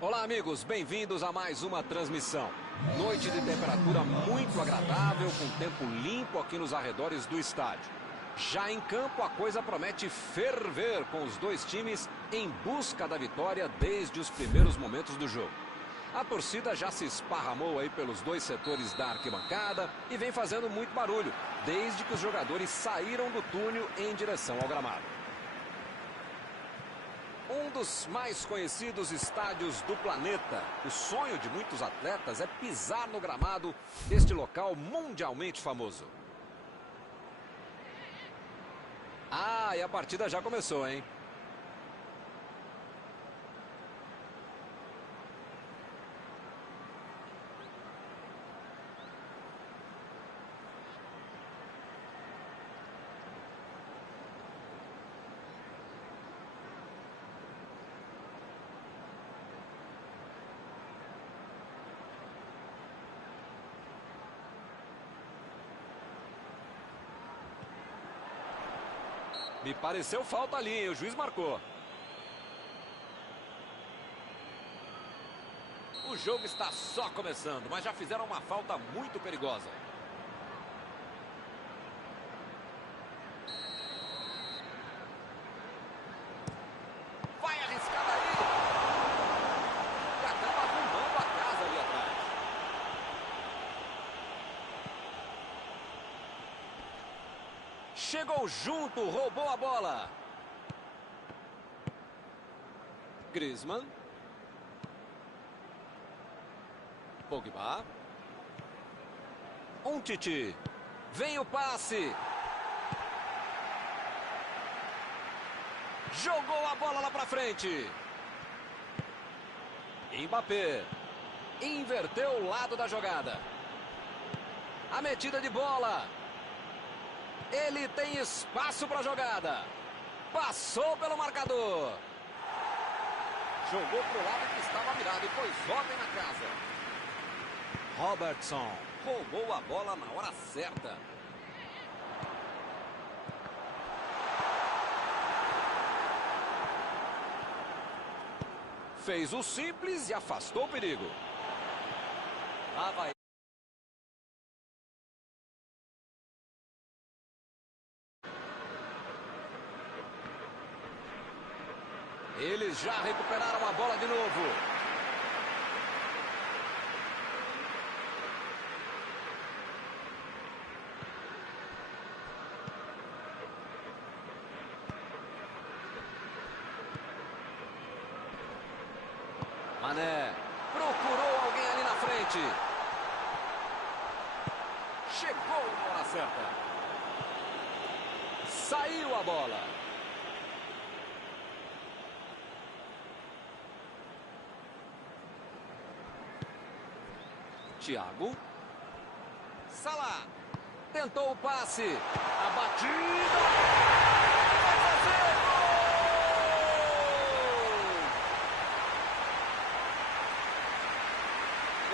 Olá, amigos, bem-vindos a mais uma transmissão. Noite de temperatura muito agradável, com tempo limpo aqui nos arredores do estádio. Já em campo, a coisa promete ferver, com os dois times em busca da vitória desde os primeiros momentos do jogo. A torcida já se esparramou aí pelos dois setores da arquibancada e vem fazendo muito barulho, desde que os jogadores saíram do túnel em direção ao gramado. Um dos mais conhecidos estádios do planeta. O sonho de muitos atletas é pisar no gramado deste local mundialmente famoso. Ah, e a partida já começou, hein? Me pareceu falta ali, hein? O juiz marcou. O jogo está só começando, mas já fizeram uma falta muito perigosa. Vai arriscar daí. E acaba arrumando a casa ali atrás. Chegou junto, roubou a bola. Griezmann. Pogba. Umtiti. Vem o passe. Jogou a bola lá pra frente. Mbappé. Inverteu o lado da jogada. A metida de bola. Ele tem espaço para a jogada. Passou pelo marcador. Jogou para o lado que estava virado e pôs ordem na casa. Robertson roubou a bola na hora certa. Fez o simples e afastou o perigo. Lá vai. Eles já recuperaram a bola de novo. Mané procurou alguém ali na frente. Chegou na hora certa. Saiu a bola. Thiago. Salah. Tentou o passe. A batida. Vai fazer gol!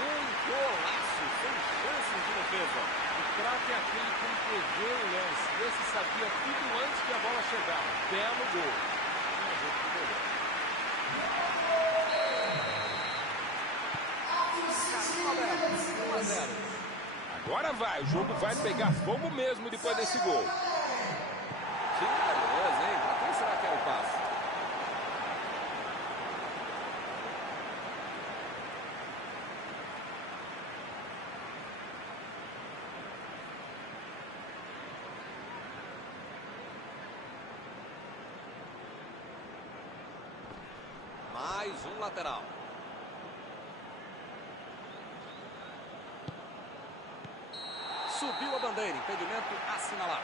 Um golaço sem chances de defesa. O craque é aquele que entregou o lance. Esse sabia tudo antes que a bola chegar. Belo gol. Agora vai, o jogo vai pegar fogo mesmo depois desse gol. Que beleza, hein? Pra quem será que é o passe? Mais um lateral. Subiu a bandeira, impedimento assinalado.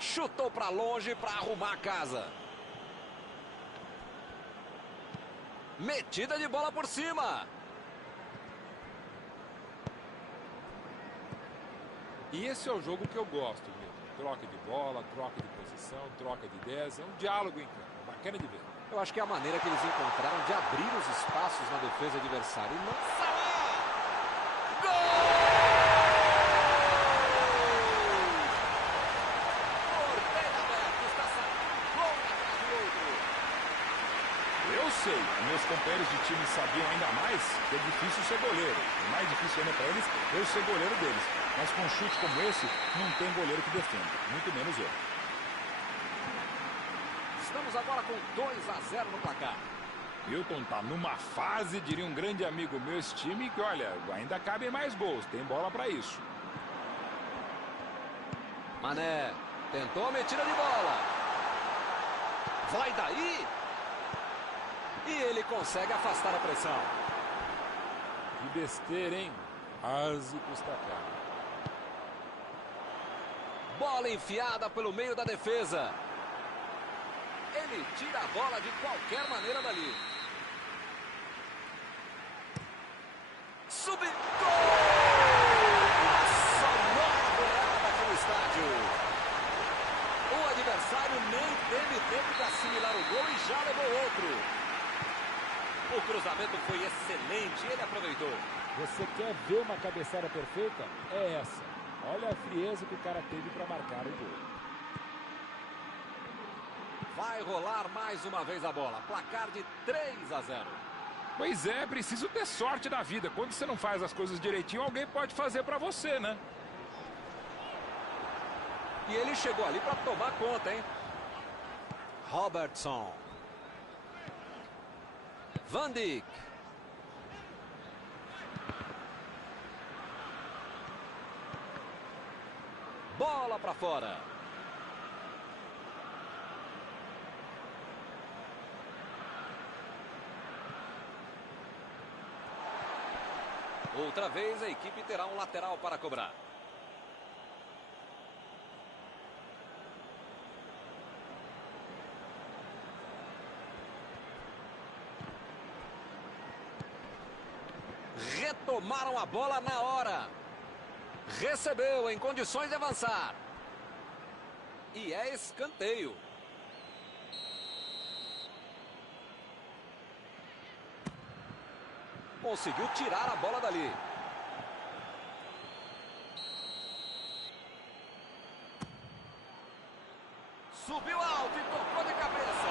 Chutou para longe para arrumar a casa. Metida de bola por cima. E esse é o jogo que eu gosto mesmo. Troca de bola, troca de posição, troca de ideias. É um diálogo em campo. Bacana de ver. Eu acho que é a maneira que eles encontraram de abrir os espaços na defesa adversária. E não... Salah! Gol! Porteiro aberto, está saindo um gol atrás do outro. Eu sei, meus companheiros de time sabiam ainda mais que é difícil ser goleiro. O mais difícil ainda para eles é eu ser goleiro deles. Mas com um chute como esse, não tem goleiro que defenda, muito menos eu. Estamos agora com 2-0 no placar. Milton tá numa fase, diria um grande amigo meu, esse time, que olha, ainda cabem mais gols, tem bola para isso. Mané tentou a metida de bola. Vai daí. E ele consegue afastar a pressão. Que besteira, hein? Quase custa caro. Bola enfiada pelo meio da defesa. Ele tira a bola de qualquer maneira dali. Subiu. Gol! Uma sonora goleada aqui no estádio. O adversário nem teve tempo de assimilar o gol e já levou outro. O cruzamento foi excelente, ele aproveitou. Você quer ver uma cabeçada perfeita? É essa. Olha a frieza que o cara teve para marcar o gol. Vai rolar mais uma vez a bola. Placar de 3-0. Pois é, preciso ter sorte da vida. Quando você não faz as coisas direitinho, alguém pode fazer pra você, né? E ele chegou ali para tomar conta, hein? Robertson. Van Dijk. Bola para fora. Outra vez a equipe terá um lateral para cobrar. Retomaram a bola na hora. Recebeu em condições de avançar. E é escanteio. Conseguiu tirar a bola dali. Subiu alto e tocou de cabeça.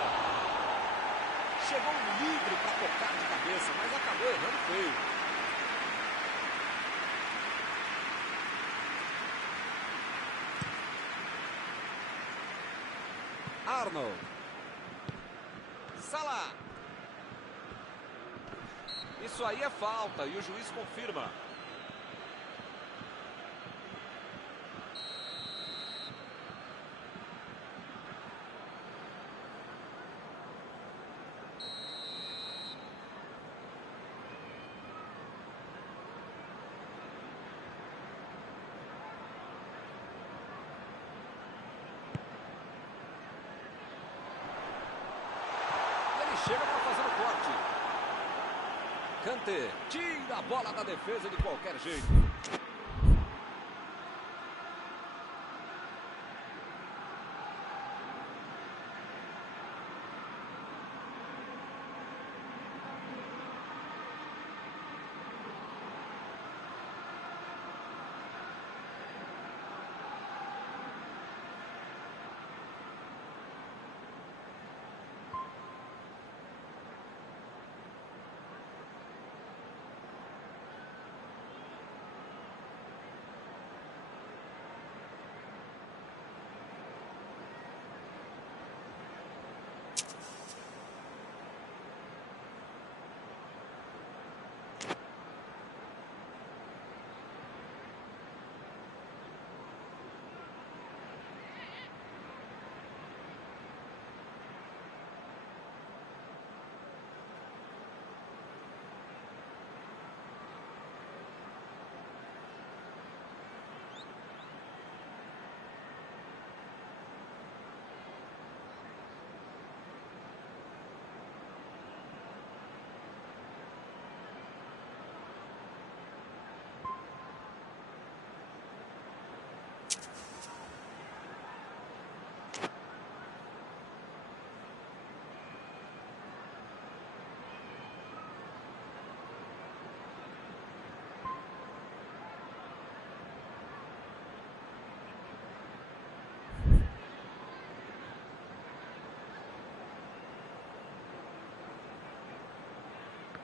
Chegou livre para tocar de cabeça, mas acabou errando feio. Arnold. Salah. Isso aí é falta e o juiz confirma. Ele chega para fazer o corte. Kanté tira a bola da defesa de qualquer jeito.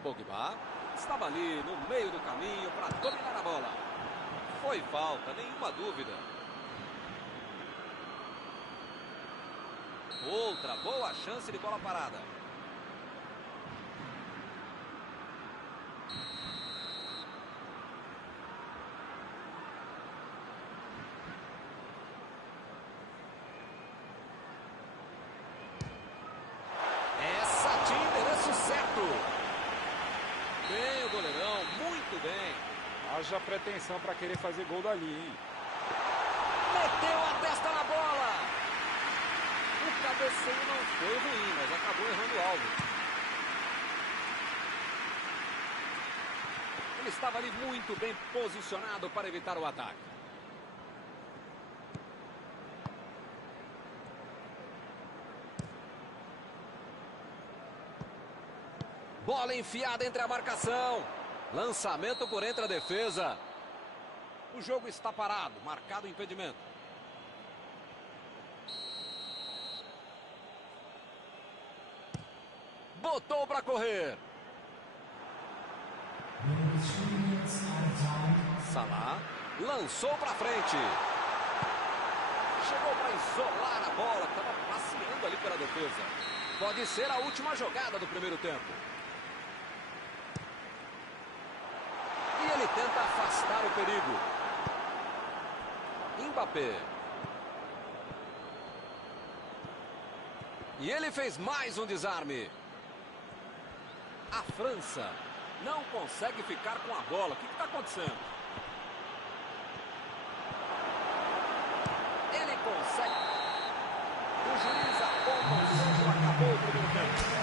Pogba estava ali no meio do caminho para dominar a bola. Foi falta, nenhuma dúvida. Outra boa chance de bola parada. Essa tinha endereço certo. Bem o goleirão, muito bem. Haja pretensão para querer fazer gol dali, hein? Meteu a testa na bola. O cabeceio não foi ruim, mas acabou errando o alvo. Ele estava ali muito bem posicionado para evitar o ataque. Bola enfiada entre a marcação. Lançamento por entre a defesa. O jogo está parado, marcado o impedimento. Botou para correr. Salah lançou para frente. Chegou para isolar a bola, que estava passeando ali pela defesa. Pode ser a última jogada do primeiro tempo. E ele tenta afastar o perigo. Mbappé. E ele fez mais um desarme. A França não consegue ficar com a bola. O que está acontecendo? Ele consegue. O juiz aponta o jogo. Acabou o primeiro tempo.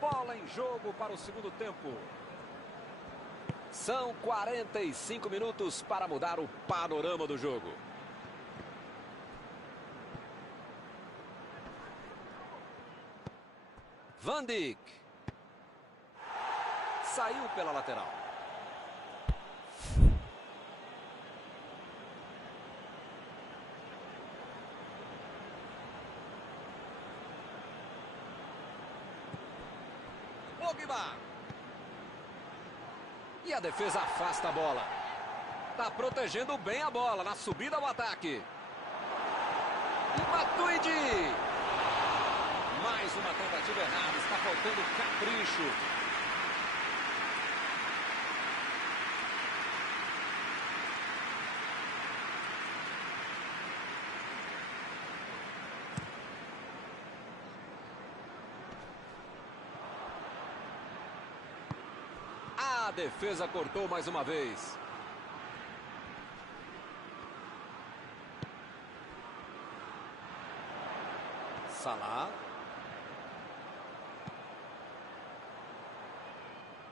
Bola em jogo para o segundo tempo. São 45 minutos para mudar o panorama do jogo. Van Dijk. Saiu pela lateral. Pogba. E a defesa afasta a bola. Está protegendo bem a bola na subida ao ataque. Matuidi. Mais uma tentativa errada. Está faltando capricho. A defesa cortou mais uma vez. Salah.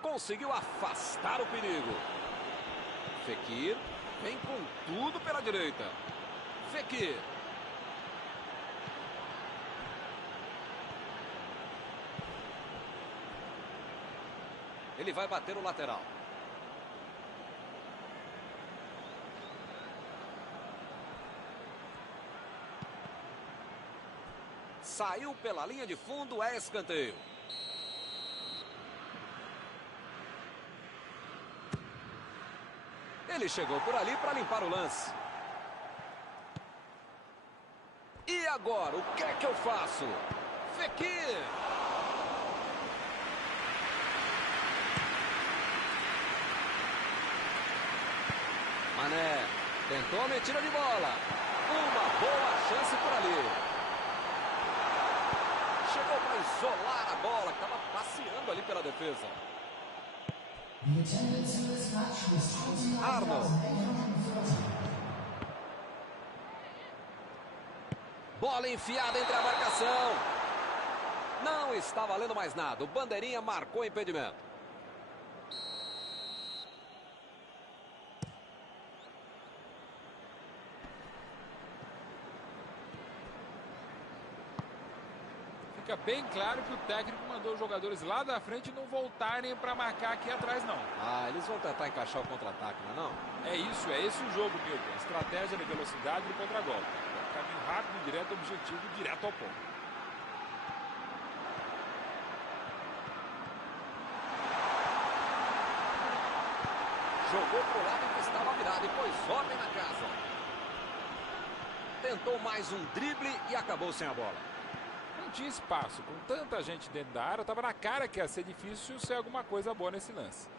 Conseguiu afastar o perigo. Fekir vem com tudo pela direita. Fekir. Ele vai bater o lateral. Saiu pela linha de fundo, é escanteio. Ele chegou por ali para limpar o lance. E agora, o que é que eu faço? Fekir. Mané tentou a metida de bola. Uma boa chance por ali. Chegou para isolar a bola, que estava passeando ali pela defesa. Arnold. Bola enfiada entre a marcação. Não está valendo mais nada. O bandeirinha marcou impedimento. Fica bem claro que o técnico mandou os jogadores lá da frente não voltarem para marcar aqui atrás, não. Ah, eles vão tentar encaixar o contra-ataque, não é não? É isso, é esse o jogo, Milton. Estratégia de velocidade do contra-golpe. Caminho rápido, direto ao objetivo, direto ao ponto. Jogou pro lado que estava virado e pôs ordem na casa. Tentou mais um drible e acabou sem a bola. Não tinha espaço. Com tanta gente dentro da área, estava na cara que ia ser difícil ser alguma coisa boa nesse lance.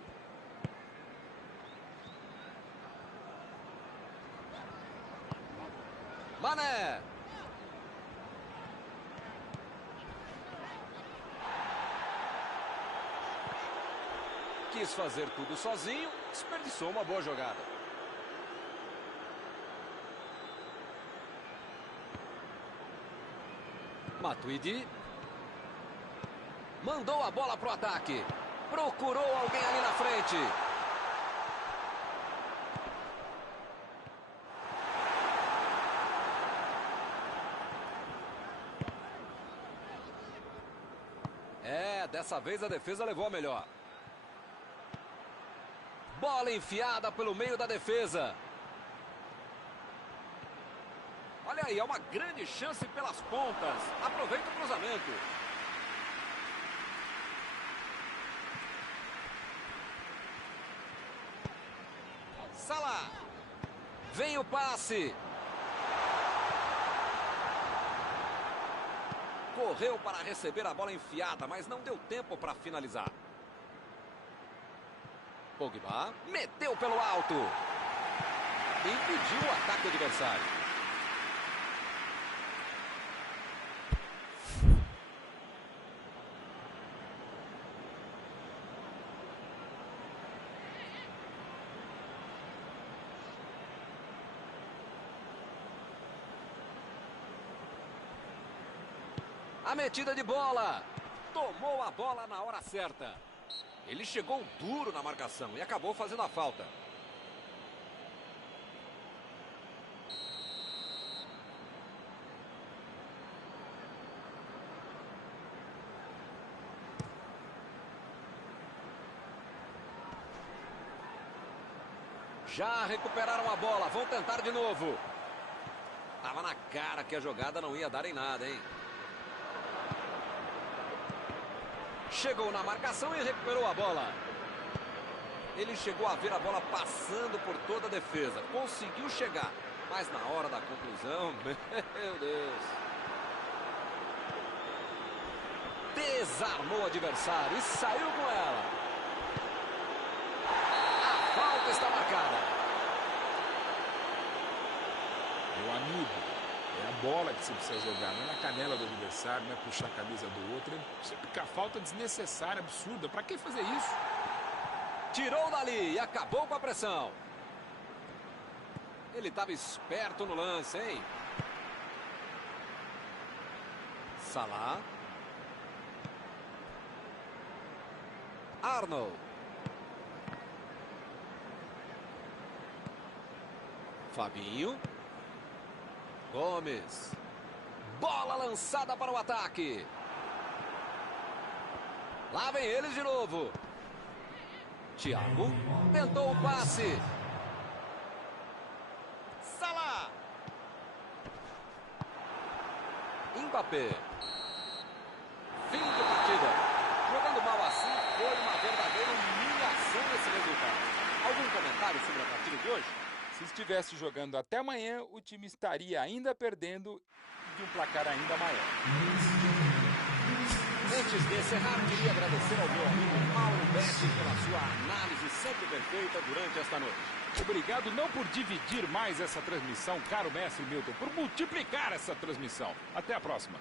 Mané. Quis fazer tudo sozinho, desperdiçou uma boa jogada. Matuidi. Mandou a bola pro ataque. Procurou alguém ali na frente. Dessa vez a defesa levou a melhor. Bola enfiada pelo meio da defesa. Olha aí, é uma grande chance pelas pontas. Aproveita o cruzamento. Salah. Vem o passe. Correu para receber a bola enfiada, mas não deu tempo para finalizar. Pogba meteu pelo alto. Impediu o ataque adversário. A metida de bola. Tomou a bola na hora certa. Ele chegou duro na marcação e acabou fazendo a falta. Já recuperaram a bola. Vão tentar de novo. Tava na cara que a jogada não ia dar em nada, hein? Chegou na marcação e recuperou a bola. Ele chegou a ver a bola passando por toda a defesa. Conseguiu chegar, mas na hora da conclusão, meu Deus. Desarmou o adversário e saiu com ela. A falta está marcada. Meu amigo. É a bola que você precisa jogar, não é na canela do adversário, não é puxar a camisa do outro. É a falta desnecessária, absurda. Pra que fazer isso? Tirou dali e acabou com a pressão. Ele estava esperto no lance, hein? Salah. Arnold. Fabinho. Gomes. Bola lançada para o ataque. Lá vem eles de novo. Thiago tentou o passe. Salah. Mbappé. Fim de partida. Jogando mal assim, foi uma verdadeira humilhação esse resultado. Algum comentário sobre a partida de hoje? Se estivesse jogando até amanhã, o time estaria ainda perdendo e de um placar ainda maior. Antes de encerrar, queria agradecer ao meu amigo Mauro Betti pela sua análise sempre perfeita durante esta noite. Obrigado não por dividir mais essa transmissão, caro mestre Milton, por multiplicar essa transmissão. Até a próxima.